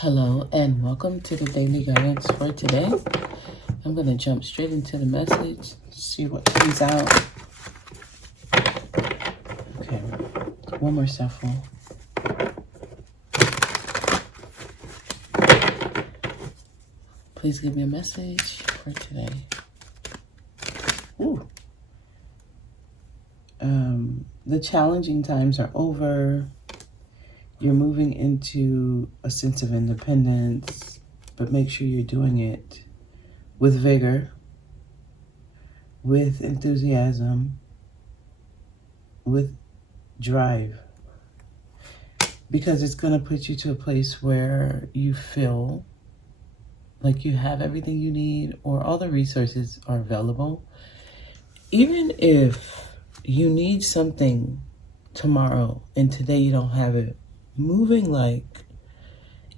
Hello and welcome to the daily guidance for today. I'm going to jump straight into the message, see what comes out. Okay, one more shuffle. Please give me a message for today. Ooh. The challenging times are over. You're moving into a sense of independence, but make sure you're doing it with vigor, with enthusiasm, with drive, because it's going to put you to a place where you feel like you have everything you need or all the resources are available. Even if you need something tomorrow and today you don't have it, moving like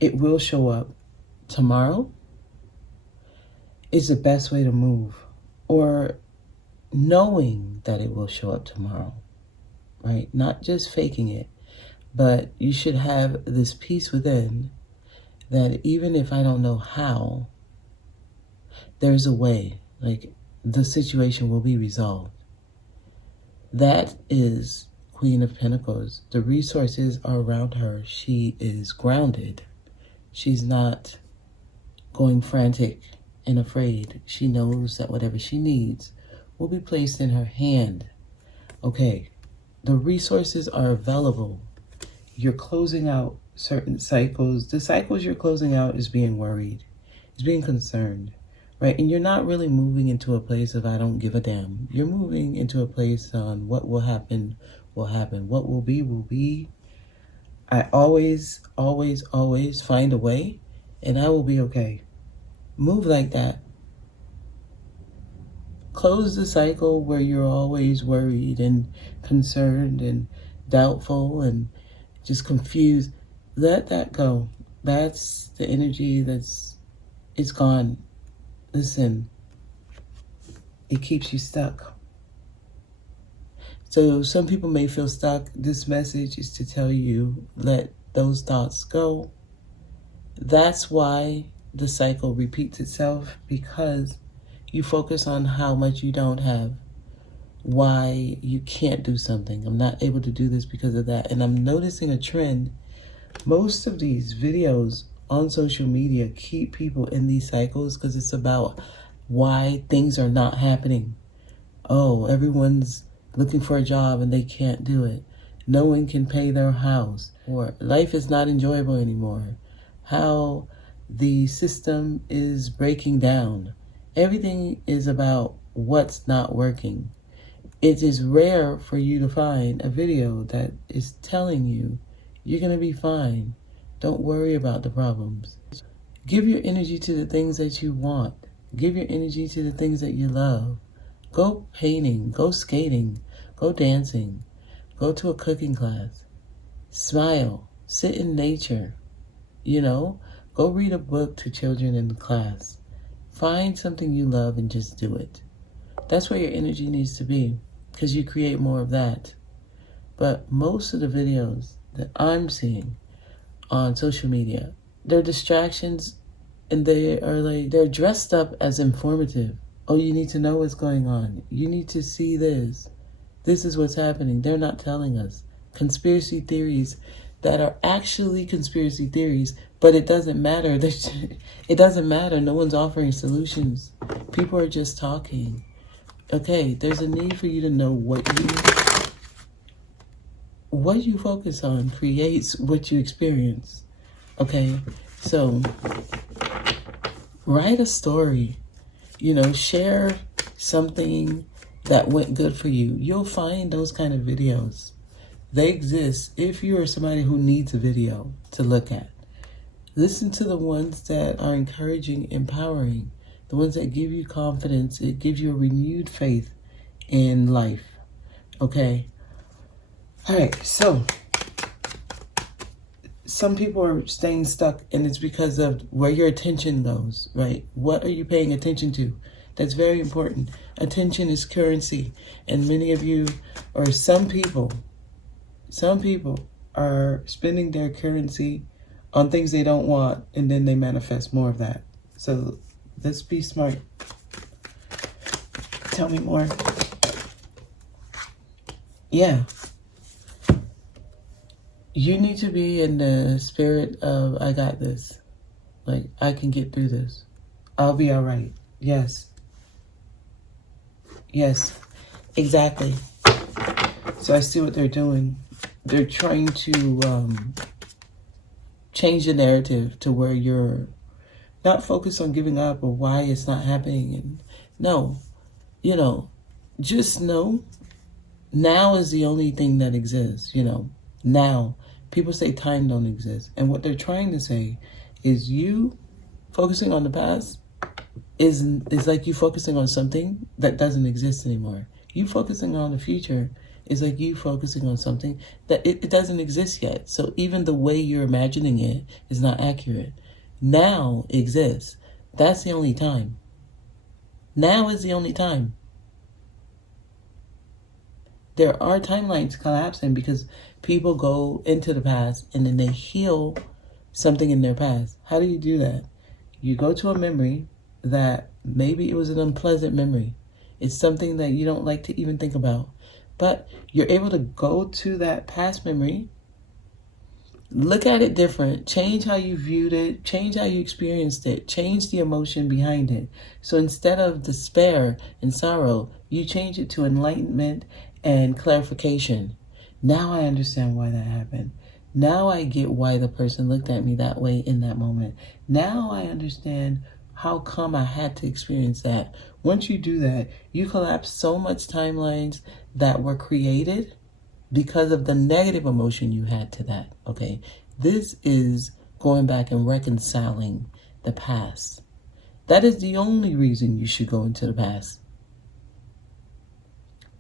it will show up tomorrow is the best way to move, or knowing that it will show up tomorrow, right? Not just faking it, but you should have this peace within that even if I don't know how, there's a way, like the situation will be resolved. That is Queen of Pentacles. The resources are around her. She is grounded. She's not going frantic and afraid. She knows that whatever she needs will be placed in her hand. Okay, the resources are available. You're closing out certain cycles. The cycles you're closing out is being worried, is being concerned, right? And you're not really moving into a place of I don't give a damn. You're moving into a place on what will happen will happen. What will be will be. I always, always, always find a way, and I will be okay. Move like that. Close the cycle where you're always worried and concerned and doubtful and just confused. Let that go. That's the energy it's gone. Listen, it keeps you stuck. So some people may feel stuck. This message is to tell you, let those thoughts go. That's why the cycle repeats itself, because you focus on how much you don't have, why you can't do something. I'm not able to do this because of that. And I'm noticing a trend. Most of these videos on social media keep people in these cycles because it's about why things are not happening. Oh, everyone's looking for a job and they can't do it. No one can pay their house. Or life is not enjoyable anymore. How the system is breaking down. Everything is about what's not working. It is rare for you to find a video that is telling you you're going to be fine. Don't worry about the problems. Give your energy to the things that you want. Give your energy to the things that you love. Go painting, go skating, go dancing, go to a cooking class. Smile, sit in nature, go read a book to children in the class. Find something you love and just do it. That's where your energy needs to be, because you create more of that. But most of the videos that I'm seeing on social media, they're distractions, and they're dressed up as informative. Oh, you need to know what's going on. You need to see this. This is what's happening. They're not telling us. Conspiracy theories that are actually conspiracy theories, but it doesn't matter. It doesn't matter. No one's offering solutions. People are just talking. Okay, there's a need for you to know what you focus on creates what you experience. Okay, so write a story. Share something that went good for you. You'll find those kind of videos. They exist if you are somebody who needs a video to look at. Listen to the ones that are encouraging, empowering, the ones that give you confidence. It gives you a renewed faith in life. Okay? All right, so some people are staying stuck, and it's because of where your attention goes, right? What are you paying attention to? That's very important. Attention is currency, and many of you, or some people are spending their currency on things they don't want, and then they manifest more of that. So let's be smart. Tell me more. Yeah. You need to be in the spirit of, I got this. Like, I can get through this. I'll be all right. Yes. Yes. Exactly. So I see what they're doing. They're trying to change the narrative to where you're not focused on giving up or why it's not happening. And no, just know now is the only thing that exists, now. People say time don't exist. And what they're trying to say is you focusing on the past is like you focusing on something that doesn't exist anymore. You focusing on the future is like you focusing on something that it doesn't exist yet. So even the way you're imagining it is not accurate. Now exists. That's the only time. Now is the only time. There are timelines collapsing because people go into the past and then they heal something in their past. How do you do that? You go to a memory that maybe it was an unpleasant memory. It's something that you don't like to even think about. But you're able to go to that past memory, look at it different, change how you viewed it, change how you experienced it, change the emotion behind it. So instead of despair and sorrow, you change it to enlightenment and clarification. Now I understand why that happened. Now I get why the person looked at me that way in that moment. Now I understand how come I had to experience that. Once you do that, you collapse so much timelines that were created because of the negative emotion you had to that, okay? This is going back and reconciling the past. That is the only reason you should go into the past.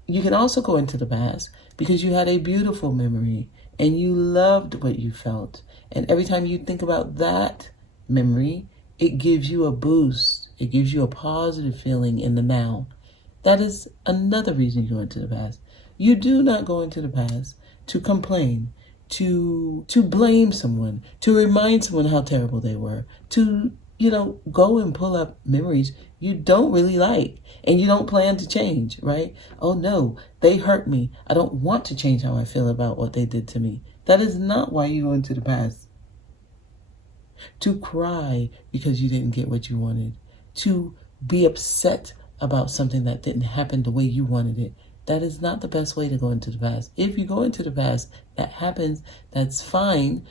You can also go into the past because you had a beautiful memory and you loved what you felt. And every time you think about that memory, it gives you a boost. It gives you a positive feeling in the now. That is another reason you go into the past. You do not go into the past to complain, to blame someone, to remind someone how terrible they were, to, go and pull up memories you don't really like and you don't plan to change, right? Oh no, they hurt me. I don't want to change how I feel about what they did to me. That is not why you go into the past. To cry because you didn't get what you wanted, to be upset about something that didn't happen the way you wanted it. That is not the best way to go into the past. If you go into the past, that happens, that's fine,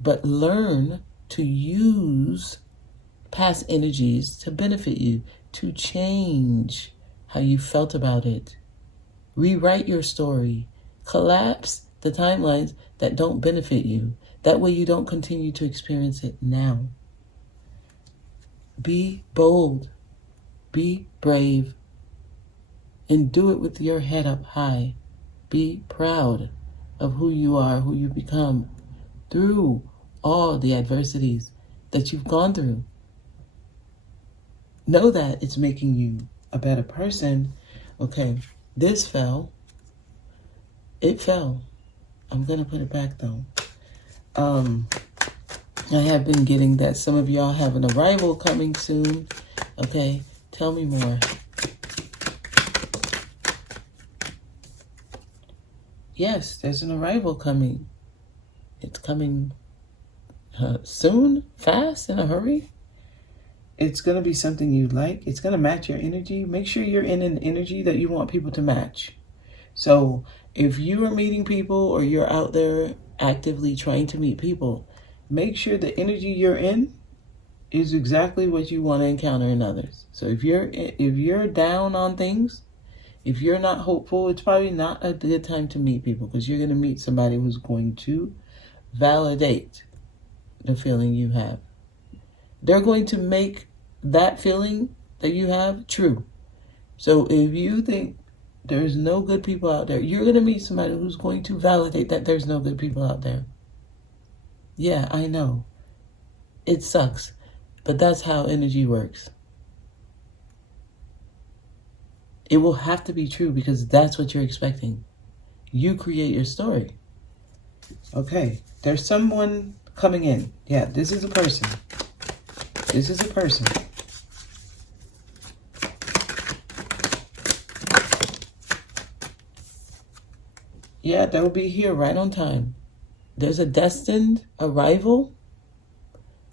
but learn to use past energies to benefit you, to change how you felt about it. Rewrite your story. Collapse the timelines that don't benefit you. That way you don't continue to experience it now. Be bold. Be brave. And do it with your head up high. Be proud of who you are, who you've become through all the adversities that you've gone through. Know that it's making you a better person. Okay, this fell. It fell. I'm going to put it back though. I have been getting that some of y'all have an arrival coming soon. Okay, tell me more. Yes, there's an arrival coming. It's coming soon, fast, in a hurry. It's going to be something you like. It's going to match your energy. Make sure you're in an energy that you want people to match. So if you are meeting people or you're out there actively trying to meet people, make sure the energy you're in is exactly what you want to encounter in others. So if you're down on things, if you're not hopeful, it's probably not a good time to meet people because you're going to meet somebody who's going to validate the feeling you have. They're going to make that feeling that you have true. So if you think there's no good people out there, you're going to meet somebody who's going to validate that there's no good people out there. Yeah, I know. It sucks, but that's how energy works. It will have to be true because that's what you're expecting. You create your story. Okay, there's someone coming in. Yeah, this is a person. This is a person. Yeah, they will be here right on time. There's a destined arrival,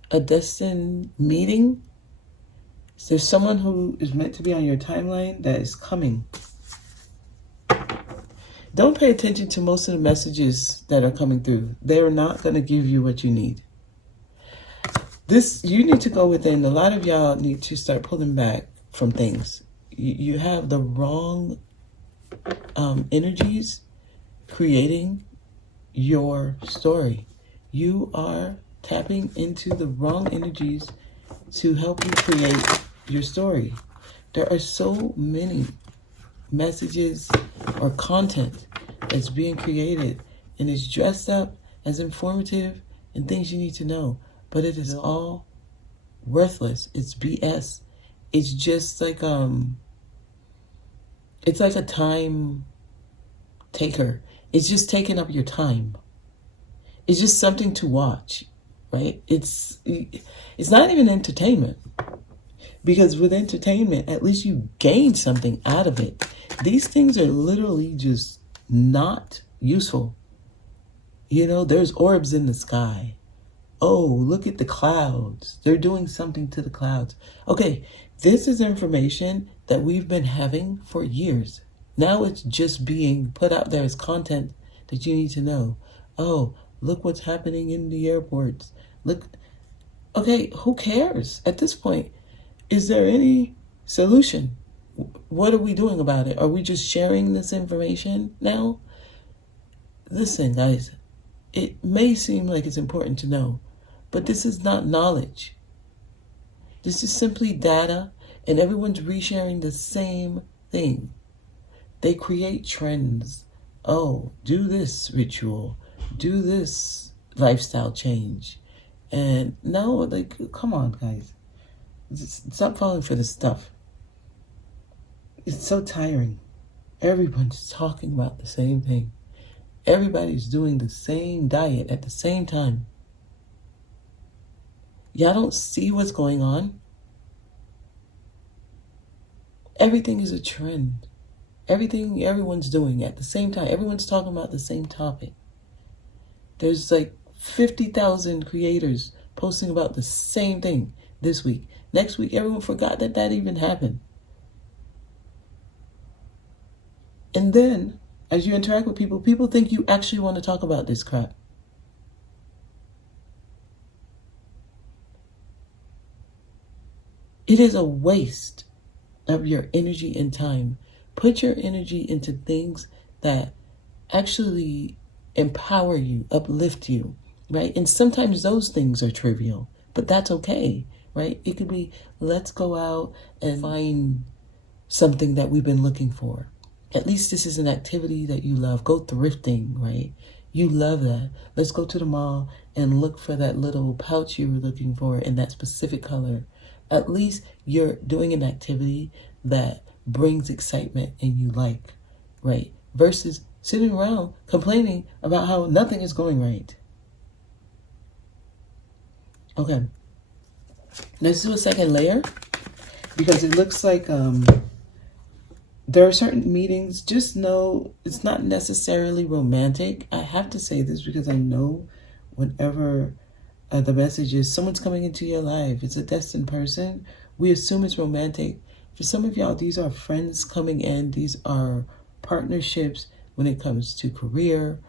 a destined meeting. There's someone who is meant to be on your timeline that is coming. Don't pay attention to most of the messages that are coming through. They're not going to give you what you need. You need to go within. A lot of y'all need to start pulling back from things. You have the wrong energies creating your story. You are tapping into the wrong energies to help you create your story. There are so many messages or content that's being created and is dressed up as informative and things you need to know, but it is all worthless. It's BS. It's just like it's like a time taker. It's just taking up your time. It's just something to watch, right? It's not even entertainment, because with entertainment, at least you gain something out of it. These things are literally just not useful. You know, there's orbs in the sky. Oh, look at the clouds. They're doing something to the clouds. Okay, this is information that we've been having for years. Now it's just being put out there as content that you need to know. Oh, look what's happening in the airports. Look. Okay, who cares at this point? Is there any solution? What are we doing about it? Are we just sharing this information now? Listen, guys, it may seem like it's important to know, but this is not knowledge. This is simply data, and everyone's resharing the same thing. They create trends. Oh, do this ritual, do this lifestyle change. And no, like, come on, guys. Stop falling for this stuff. It's so tiring. Everyone's talking about the same thing. Everybody's doing the same diet at the same time. Y'all don't see what's going on? Everything is a trend. Everything everyone's doing at the same time. Everyone's talking about the same topic. There's like 50,000 creators posting about the same thing this week. Next week, everyone forgot that even happened. And then, as you interact with people, people think you actually want to talk about this crap. It is a waste of your energy and time. Put your energy into things that actually empower you, uplift you, right? And sometimes those things are trivial, but that's okay, right? It could be, let's go out and find something that we've been looking for. At least this is an activity that you love. Go thrifting, right? You love that. Let's go to the mall and look for that little pouch you were looking for in that specific color. At least you're doing an activity that brings excitement and you like, right? Versus sitting around complaining about how nothing is going right. Okay. Let's do a second layer, because it looks like there are certain meetings. Just know it's not necessarily romantic. I have to say this because I know whenever the message is someone's coming into your life, it's a destined person, we assume it's romantic. For some of y'all, these are friends coming in. These are partnerships when it comes to career,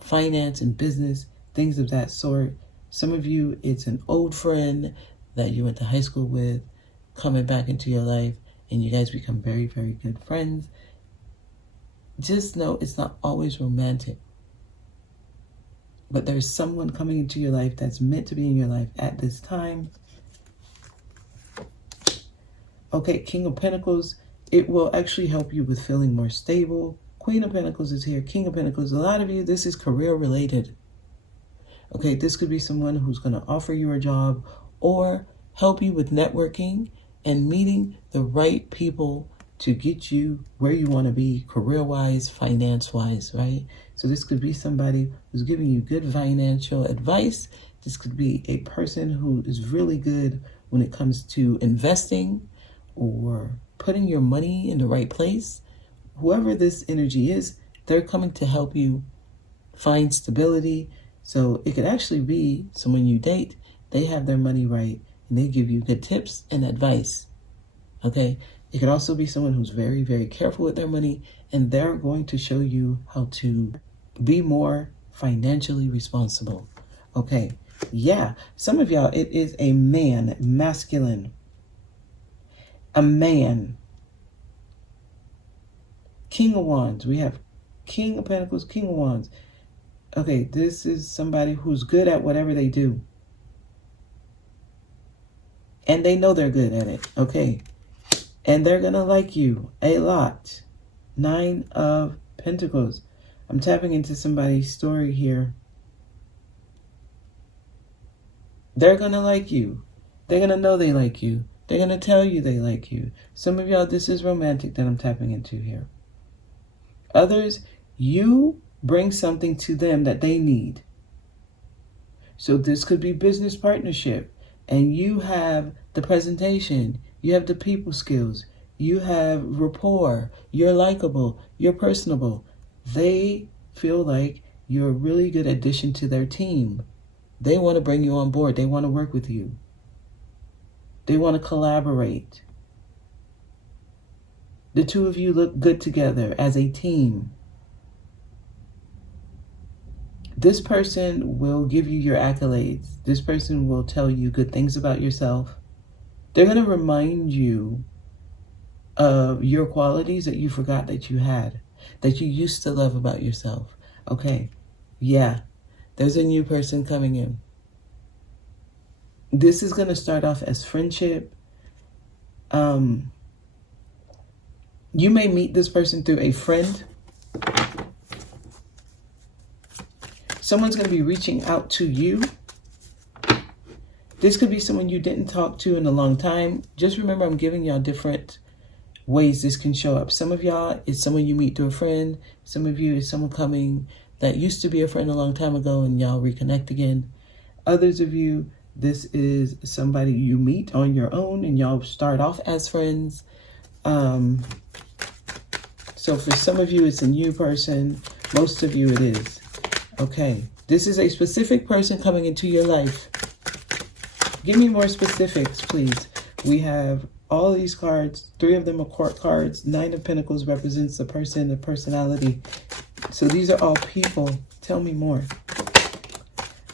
finance and business, things of that sort. Some of you, it's an old friend that you went to high school with coming back into your life, and you guys become very, very good friends. Just know it's not always romantic. But there's someone coming into your life that's meant to be in your life at this time. Okay, King of Pentacles, it will actually help you with feeling more stable. Queen of Pentacles is here. King of Pentacles, a lot of you, this is career related. Okay, this could be someone who's going to offer you a job or help you with networking and meeting the right people to get you where you want to be career-wise, finance-wise, right? So this could be somebody who's giving you good financial advice. This could be a person who is really good when it comes to investing or putting your money in the right place. Whoever this energy is, they're coming to help you find stability. So it could actually be someone you date. They have their money right and they give you good tips and advice. Okay? It could also be someone who's very, very careful with their money, and they're going to show you how to be more financially responsible. Okay? Yeah. Some of y'all, it is a man, masculine. A man. King of Wands. We have King of Pentacles, King of Wands. Okay, this is somebody who's good at whatever they do. And they know they're good at it. Okay. And they're going to like you a lot. 9 of Pentacles. I'm tapping into somebody's story here. They're going to like you. They're going to know they like you. They're going to tell you they like you. Some of y'all, this is romantic that I'm tapping into here. Others, you bring something to them that they need. So this could be business partnership. And you have the presentation. You have the people skills. You have rapport. You're likable. You're personable. They feel like you're a really good addition to their team. They want to bring you on board. They want to work with you. They want to collaborate. The two of you look good together as a team. This person will give you your accolades. This person will tell you good things about yourself. They're going to remind you of your qualities that you forgot that you had, that you used to love about yourself. Okay, yeah, there's a new person coming in. This is going to start off as friendship. You may meet this person through a friend. Someone's going to be reaching out to you. This could be someone you didn't talk to in a long time. Just remember, I'm giving y'all different ways this can show up. Some of y'all, it's someone you meet through a friend. Some of you, it's someone coming that used to be a friend a long time ago and y'all reconnect again. Others of you, this is somebody you meet on your own and y'all start off as friends. So for some of you, it's a new person. Most of you, it is. Okay. This is a specific person coming into your life. Give me more specifics, please. We have all these cards. 3 of them are court cards. 9 of Pentacles represents the person, the personality. So these are all people. Tell me more.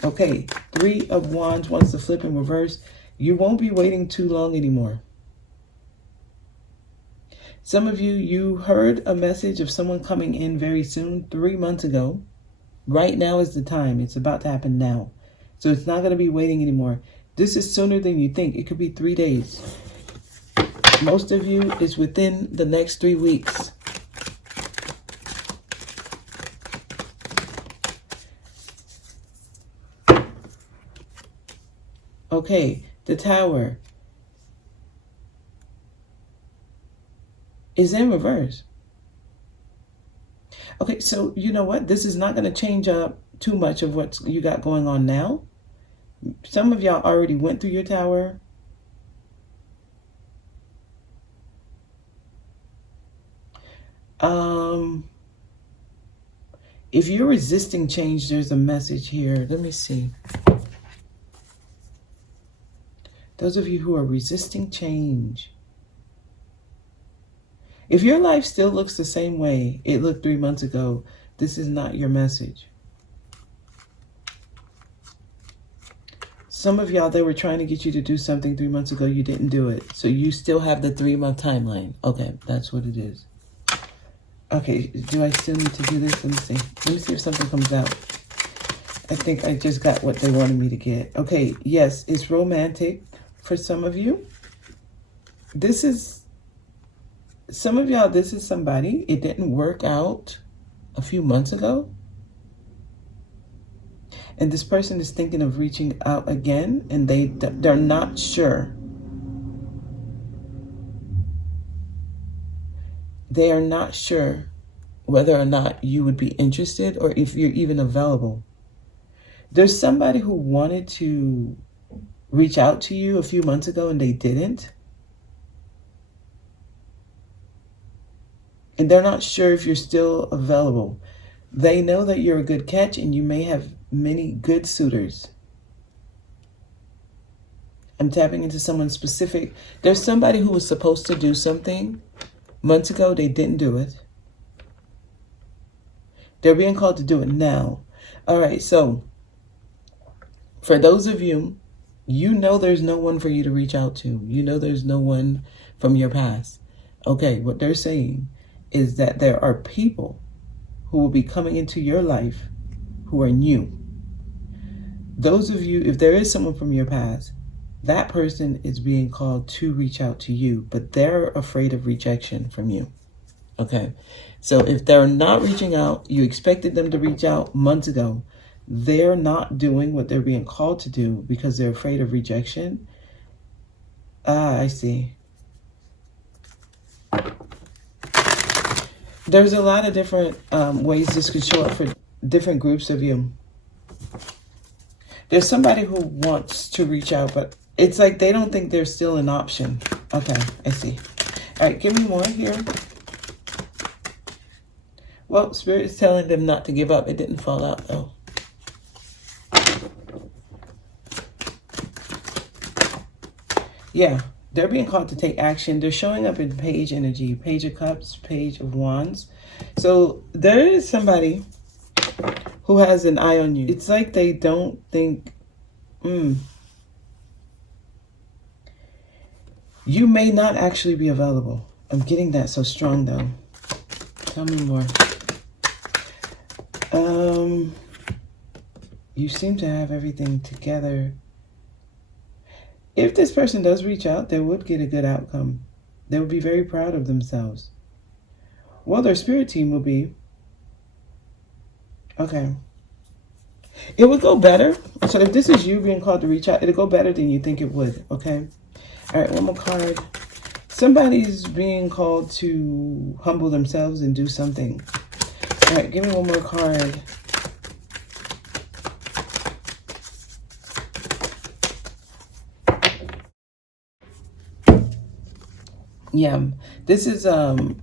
Okay. 3 of Wands wants to flip in reverse. You won't be waiting too long anymore. Some of you, you heard a message of someone coming in very soon, 3 months ago. Right now is the time. It's about to happen now. So it's not going to be waiting anymore. This is sooner than you think. It could be 3 days. Most of you is within the next 3 weeks. Okay, the Tower is in reverse. Okay, so you know what? This is not going to change up too much of what you got going on now. Some of y'all already went through your Tower. If you're resisting change, there's a message here. Let me see. Those of you who are resisting change. If your life still looks the same way it looked 3 months ago, this is not your message. Some of y'all, they were trying to get you to do something 3 months ago. You didn't do it. So you still have the 3-month timeline. Okay, that's what it is. Okay, do I still need to do this? Let me see. Let me see if something comes out. I think I just got what they wanted me to get. Okay, yes, it's romantic for some of you. This is, some of y'all, this is somebody. It didn't work out a few months ago. And this person is thinking of reaching out again, and they're not sure. they are not sure whether or not you would be interested or if you're even available. There's somebody who wanted to reach out to you a few months ago and they didn't. And they're not sure if you're still available. They know that you're a good catch and you may have many good suitors. I'm tapping into someone specific. There's somebody who was supposed to do something months ago. They didn't do it. They're being called to do it now. All right, so for those of you, you know there's no one for you to reach out to. You know there's no one from your past. Okay, what they're saying is that there are people who will be coming into your life who are new. Those of you, if there is someone from your past, that person is being called to reach out to you, but they're afraid of rejection from you. Okay, so if they're not reaching out, you expected them to reach out months ago. They're not doing what they're being called to do because they're afraid of rejection. I see. There's a lot of different ways this could show up for different groups of you. There's somebody who wants to reach out, but it's like they don't think there's still an option. Okay, I see. All right, give me more here. Well, Spirit is telling them not to give up. It didn't fall out, though. Yeah, they're being called to take action. They're showing up in Page energy, Page of Cups, Page of Wands. So there is somebody who has an eye on you. It's like they don't think, you may not actually be available. I'm getting that so strong, though. Tell me more. You seem to have everything together. If this person does reach out, they would get a good outcome. They would be very proud of themselves. Well, their spirit team will be. Okay. It would go better. So if this is you being called to reach out, it'll go better than you think it would. Okay. All right, one more card. Somebody's being called to humble themselves and do something. All right, give me one more card. Yeah, this is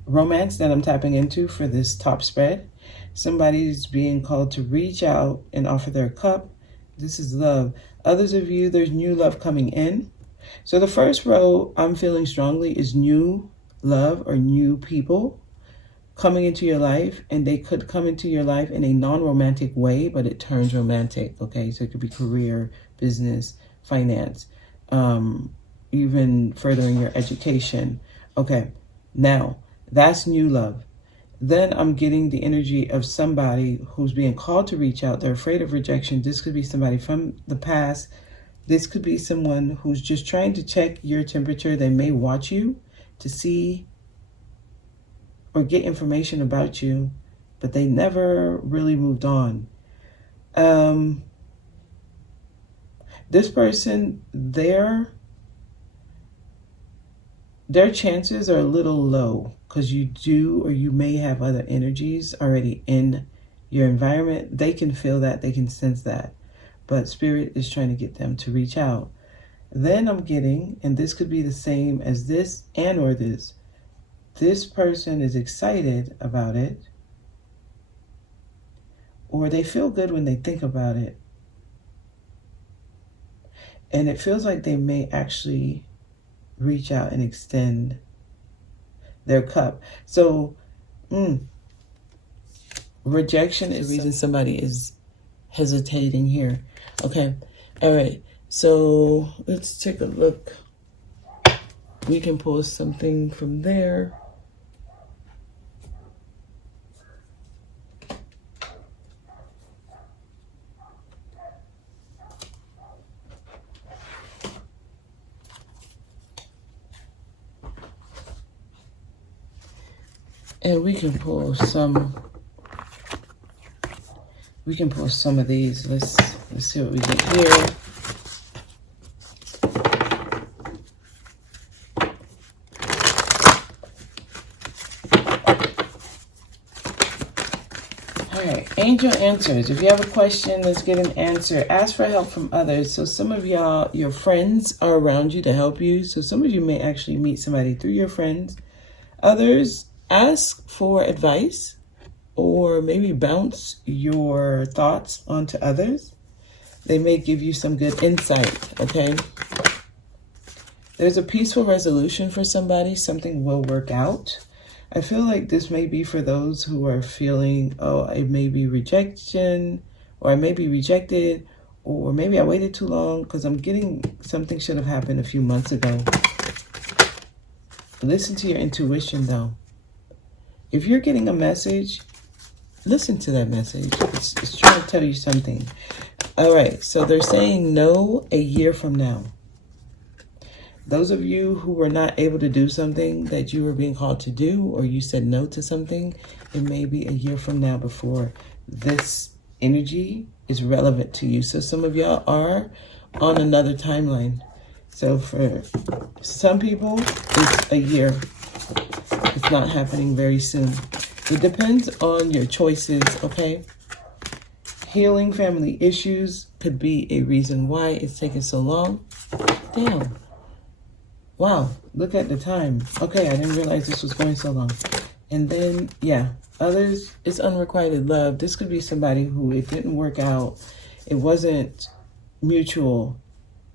romance that I'm tapping into for this top spread. Somebody's being called to reach out and offer their cup. This is love. Others of you, there's new love coming in. So the first row I'm feeling strongly is new love or new people coming into your life, and they could come into your life in a non-romantic way, but it turns romantic. Okay, so it could be career, business, finance, even furthering your education. Okay, now that's new love. Then I'm getting the energy of somebody who's being called to reach out. They're afraid of rejection. This could be somebody from the past. This could be someone who's just trying to check your temperature. They may watch you to see or get information about you, but they never really moved on. This person, their chances are a little low because you do or you may have other energies already in your environment. They can feel that, they can sense that, but Spirit is trying to get them to reach out. Then I'm getting, and this could be the same as this and or this person is excited about it, or they feel good when they think about it, and it feels like they may actually reach out and extend their cup. So rejection is the reason somebody is hesitating here. Okay, all right, so let's take a look. We can pull something from there. And we can pull some of these. Let's see what we get here. your answers. If you have a question, let's get an answer. Ask for help from others. So some of y'all, your friends are around you to help you. So some of you may actually meet somebody through your friends. Others, ask for advice or maybe bounce your thoughts onto others. They may give you some good insight, okay? There's a peaceful resolution for somebody. Something will work out. I feel like this may be for those who are feeling, oh, it may be rejection, or I may be rejected, or maybe I waited too long, because I'm getting something should have happened a few months ago. Listen to your intuition, though. If you're getting a message, listen to that message. It's trying to tell you something. All right, so they're saying no a year from now. Those of you who were not able to do something that you were being called to do, or you said no to something, it may be a year from now before this energy is relevant to you. So some of y'all are on another timeline. So for some people, it's a year. It's not happening very soon. It depends on your choices, okay? Healing family issues could be a reason why it's taking so long. Damn. Wow, look at the time. Okay, I didn't realize this was going so long. And then, yeah, others, it's unrequited love. This could be somebody who it didn't work out. It wasn't mutual.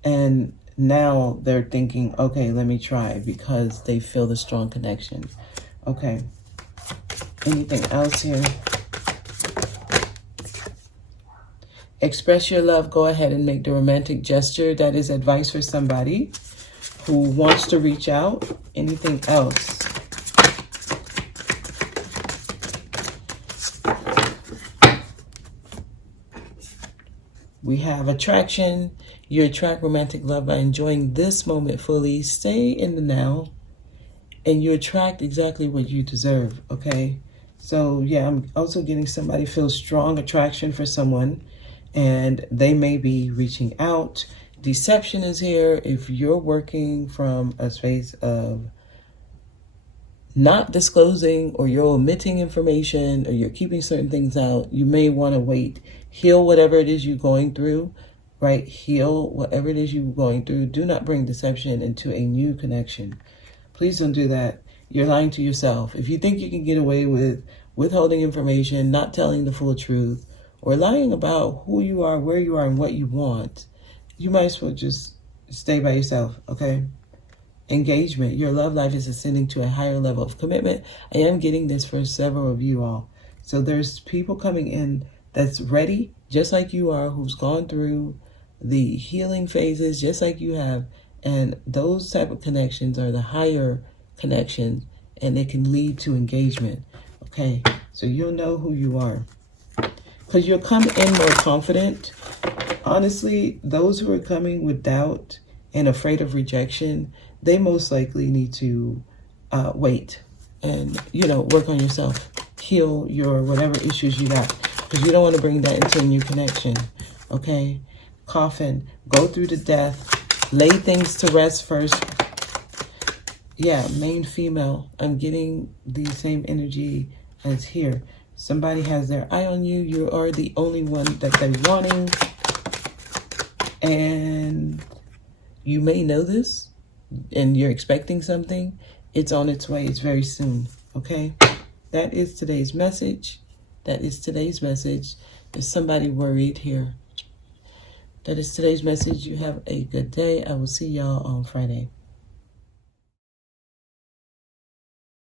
And now they're thinking, okay, let me try, because they feel the strong connection. Okay. Anything else here? Express your love. Go ahead and make the romantic gesture. That is advice for somebody who wants to reach out. Anything else? We have attraction. You attract romantic love by enjoying this moment fully. Stay in the now, and you attract exactly what you deserve, okay? So, yeah, I'm also getting somebody feel strong attraction for someone, and they may be reaching out. Deception is here. If you're working from a space of not disclosing, or you're omitting information, or you're keeping certain things out, you may want to wait. Heal whatever it is you're going through, right? Heal whatever it is you're going through. Do not bring deception into a new connection. Please don't do that. You're lying to yourself. If you think you can get away with withholding information, not telling the full truth, or lying about who you are, where you are, and what you want, you might as well just stay by yourself, okay? Engagement. Your love life is ascending to a higher level of commitment. I am getting this for several of you all. So there's people coming in that's ready, just like you are, who's gone through the healing phases, just like you have. And those type of connections are the higher connections, and they can lead to engagement, okay? So you'll know who you are, because you'll come in more confident. Honestly, those who are coming with doubt and afraid of rejection, they most likely need to wait and, work on yourself. Heal your whatever issues you got, because you don't want to bring that into a new connection, okay? Coffin, go through the death, lay things to rest first. Yeah, main female. I'm getting the same energy as here. Somebody has their eye on you. You are the only one that they're wanting. And you may know this, and you're expecting something. It's on its way. It's very soon, okay? That is today's message. That is today's message. There's somebody worried here. That is today's message. You have a good day. I will see y'all on Friday.